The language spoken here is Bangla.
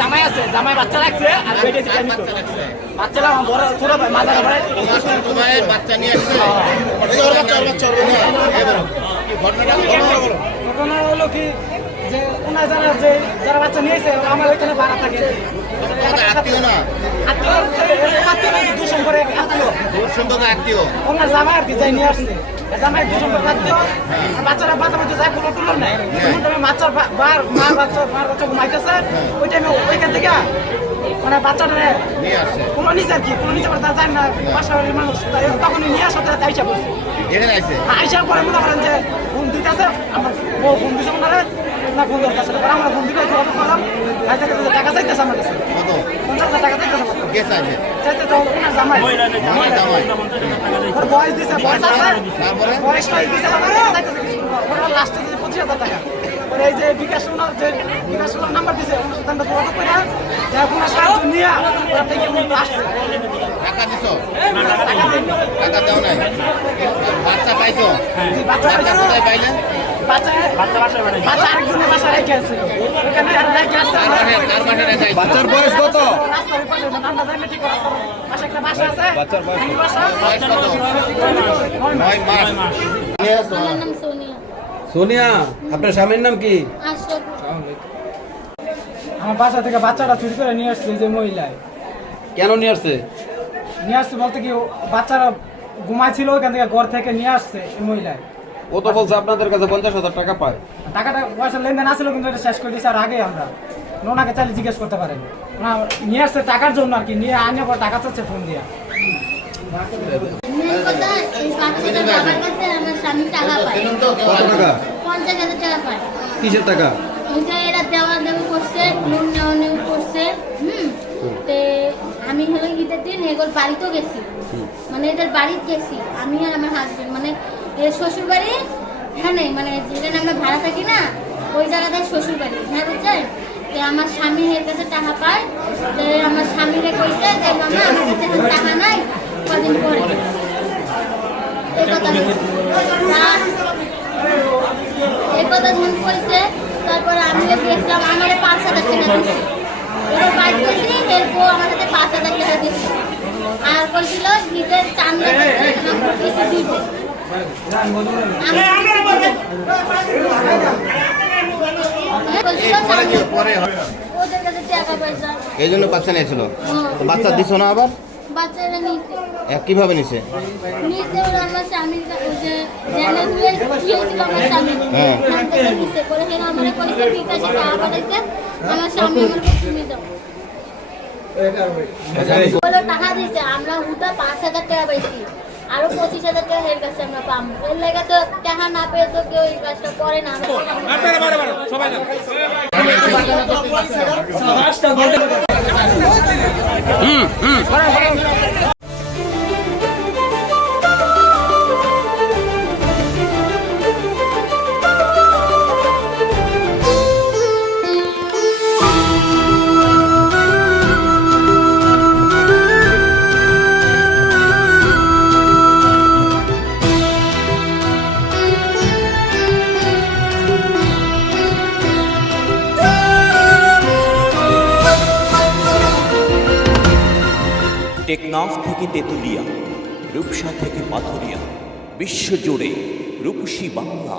জামাই আছে, জামাই বাচ্চা রাখছে আর বাচ্চারা বড় ছোট ভাই মাঝারে ভাই বাচ্চা নিয়ে আসছে। ঘটনা হলো কি যে ওনার যারা বাচ্চা নিয়েছে আমার ওইখানে ভাড়া থাকে আত্মীয় না আত্মীয় ওনার জামাই আর কি যাই নিয়ে আসছে জামাই দুজন আত্মীয় বাচ্চারা বাচ্চা বাচ্চা যায় কোনো টুলো নাই বাচ্চার মার বাচ্চা ঘুমাইতেছে ওই টাইমে ওইখান থেকে মানে বাচ্চাটা কোনো নিচে আর কি কোনো নিচে তারা যায় না বাসার মানুষ তখনই নিয়ে আসার আইসা করছে আইসা পরে মনে করেন যে ফোন দিতেছে আমার ফোন দিচ্ছে ওনারা না ফোন দরকার ছিল আমরা ফোন দিলে যোগাযোগ করলাম টাকা চাইতেছে আমার কাছে 50,000 টাকা চাইতেছে ওনার জামাই ওর বয়স দিছে বয়স আছে বয়স দিছে লাস্টে 25,000 টাকা এই যে বিকাশ নাম্বার দিছে অনুষ্ঠানটা যোগাযোগ করে ওনার সাহায্য নিয়ে ওরা থেকে আসছে টাকা দিছো টাকা দাও নাই বাচ্চা পাইছো বাচ্চা কোথায় পাইলে বাচ্চার বয়স কত? সোনিয়া, আপনার স্বামীর নাম কি? আমার বাসা থেকে বাচ্চাটা চুরি করে নিয়ে আসছে যে মহিলায়। কেন নিয়ে আসছে? নিয়ে আসছে বলতে কি বাচ্চারা ঘুমাইছিল ওইখান থেকে ঘর থেকে নিয়ে আসছে এই মহিলায়। ও তো বলছে আপনাদের কাছে 50,000 টাকা পায়। টাকাটা পয়সা লেনদেন আসছিল কিন্তু এটা শেষ করে দিয়েছে আর আগে আমরা ওনাকে চাইলে জিজ্ঞেস করতে পারেন ওনা নিয়ে আসছে টাকার জন্য আর কি নিয়ে আনে পর টাকা চাচ্ছে ফোন দিয়ে কিসের টাকা? আমি হলো ঈদের দিন এগোর বাড়িতেও গেছি মানে এদের বাড়িতে গেছি আমি আর আমার হাজবেন্ড মানে শ্বশুর বাড়ি এখানে মানে যেখানে আমরা ভাড়া থাকি না ওই জায়গাটায় শ্বশুর বাড়ি হ্যাঁ বুঝছেন তো আমার স্বামী এর কাছে টাকা পায় তো আমার স্বামীরে কইছে যে মামা আমার কাছে টাকা নাই কদিন পরে এই কথা যখন কইছে তারপরে আমিও দেখলাম আমার 5,000 টাকা দিয়েছে এবার বাইক করছি এরপর আমাদের 5,000 টাকা দিয়েছে আর বলছিল ঈদের চান্দা কিছু দিবে এই জন্য বাচ্চা নিয়েছিল বাচ্চা দিছ না আবার বাচ্চারা নিছে কিভাবে নিছে ওরা আমার স্বামীর যে জেনারেল ছিল আমার স্বামী হ্যাঁ নিছে পরে হেন আমারে কইছে বিকাশে টাকা পাঠাইছে আমার স্বামী আমার কাছে নিয়ে যাও বলে টাকা দিছে আমরা হুদা 5,000 টাকা পাইছি আরো 25,000 টাকা এর কাছে আমরা পাম এর লাগা তো টাকা না পেয়ে তো কেউ এই কাজটা করে না সবাই টেকনাফ থেকে তেতুলিয়া, রূপসা থেকে পাথুরিয়া, বিশ্বজুড়ে রূপসী বাংলা।